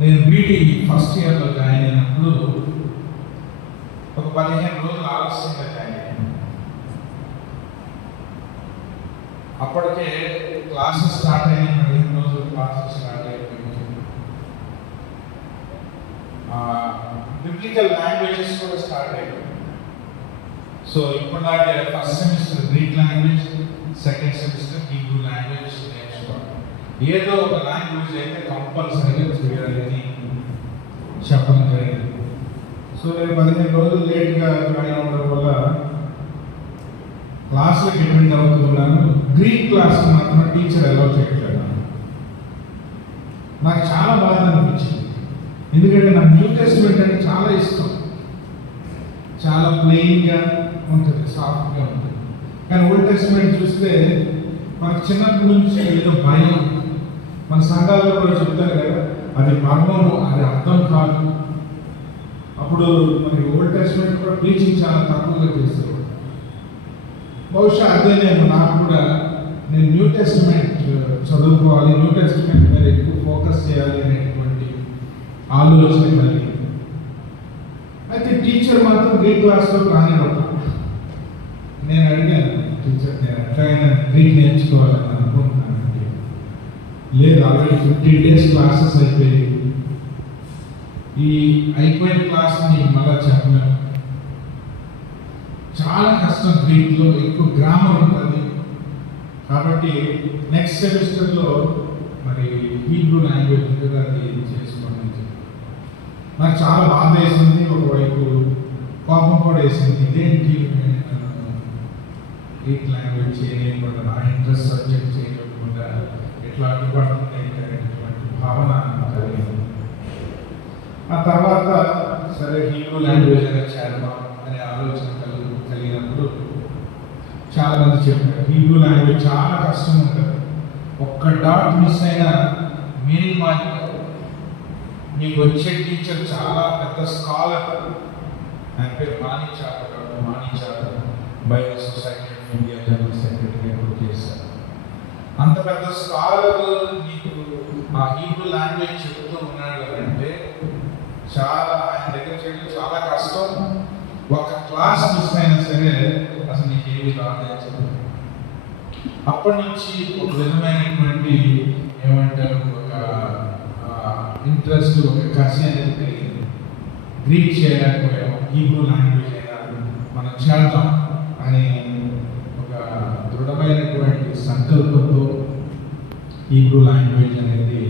నేను BT first ఇయర్లో join అయినప్పుడు ఒక 15 రోజులు ఆలస్యంగా జాయిన్ అయ్యాను. అప్పటికే క్లాసెస్ స్టార్ట్ అయిన 15 రోజులు క్లాసెస్ స్టార్ట్ అయిపోయింది. బిబ్లికల్ లాంగ్వేజెస్ కూడా స్టార్ట్ అయిపోయింది. సో ఇప్పటిలాగే first semester Greek language, second semester Hebrew language నేర్చుకోవాలి. ఏదో ఒక లాంగ్వేజ్ అయితే కంపల్సరీగా చేయాలని చెప్పడం జరిగింది. సో నేను 15 రోజులు లేట్గా జాయిన్ అవ్వడం వల్ల క్లాసులకు అటెండ్ అవుతున్నాను. గ్రీక్ క్లాస్ మాత్రం టీచర్ అలౌ చేయట్లేదు. నాకు చాలా బాధ అనిపించింది. ఎందుకంటే నాకు న్యూ టెస్ట్మెంట్ అంటే చాలా ఇష్టం. చాలా ప్లెయిన్గా ఉంటుంది, సాఫ్ట్గా ఉంటుంది. కానీ ఓల్డ్ టెస్ట్మెంట్ చూస్తే మనకు చిన్నప్పటి నుంచి ఏదో భయం. మన సంఘాల్లో కూడా చెప్తారు కదా, అది మర్మము, అది అర్థం కాదు. అప్పుడు మరి ఓల్డ్ టెస్ట్మెంట్ కూడా ప్రీచింగ్ చాలా తక్కువగా చేస్తారు. బహుశా అదేనేమో నాకు కూడా నేను న్యూ టెస్ట్మెంట్ చదువుకోవాలి, న్యూ టెస్ట్మెంట్ మీద ఎక్కువ ఫోకస్ చేయాలి అనేటువంటి ఆలోచన కలిగింది. అయితే టీచర్ మాత్రం గ్రీక్ క్లాస్లో రానివ్వదు. నేను అడిగాను, టీచర్ నేను ఎట్లయినా గ్రీక్ నేర్చుకోవాలని అనుకుంటున్నానండి. లేదు, ఆల్రెడీ 15 days క్లాసెస్ అయిపోయి ఈ అయిపోయిన క్లాస్ని మళ్ళా చెప్పలేము. చాలా కష్టం, గ్రీక్లో ఎక్కువ గ్రామర్ ఉంటుంది. కాబట్టి నెక్స్ట్ సెమిస్టర్లో మరి హీబ్రూ లాంగ్వేజ్ ఉంటుంది, అది చేసుకోండి. నాకు చాలా బాధ వేసింది, ఒకవైపు కోపం కూడా వేసింది. ఇదేంటి గ్రీక్ లాంగ్వేజ్ చేయకుండా, నా ఇంట్రెస్ట్ సబ్జెక్ట్ చేయకుండా ఎట్లా అడ్డుపడుతుంది అనేటువంటి భావన కలిగింది. ఆ తర్వాత సరే హీబ్రూ లాంగ్వేజ్ అనేది చేద్దాం అనే ఆలోచన కలిగినప్పుడు చాలా మంది చెప్పారు హీబ్రూ లాంగ్వేజ్ చాలా కష్టం ఉంటుంది. ఒక్క డాట్ మిస్ అయినా మీనింగ్ మారిపోతుంది. మీకు వచ్చే టీచర్ చాలా పెద్ద స్కాలర్, ఆయన పేరు మాణిచారు, Bible Society of India general secretary కూడా చేశారు. అంత పెద్ద స్కాలర్ మీకు ఆ హీబ్రూ లాంగ్వేజ్ చెబుతూ ఉన్నాడు అంటే చాలా ఆయన దగ్గర చేయడం చాలా కష్టం. ఒక క్లాస్ మిస్ అయినా సరే అసలు నీకు ఏమి రాదు. అప్పటి నుంచి ఒక విధమైనటువంటి ఏమంటారు, ఒక ఇంట్రెస్ట్, ఒక కసి అనేది పెరిగింది. గ్రీక్ చేయలేకపోయాము, హీబ్రూ లాంగ్వేజ్ అయినా మనం చేద్దాం అనే ఒక దృఢమైనటువంటి సంకల్పంతో హీబ్రూ లాంగ్వేజ్ అనేది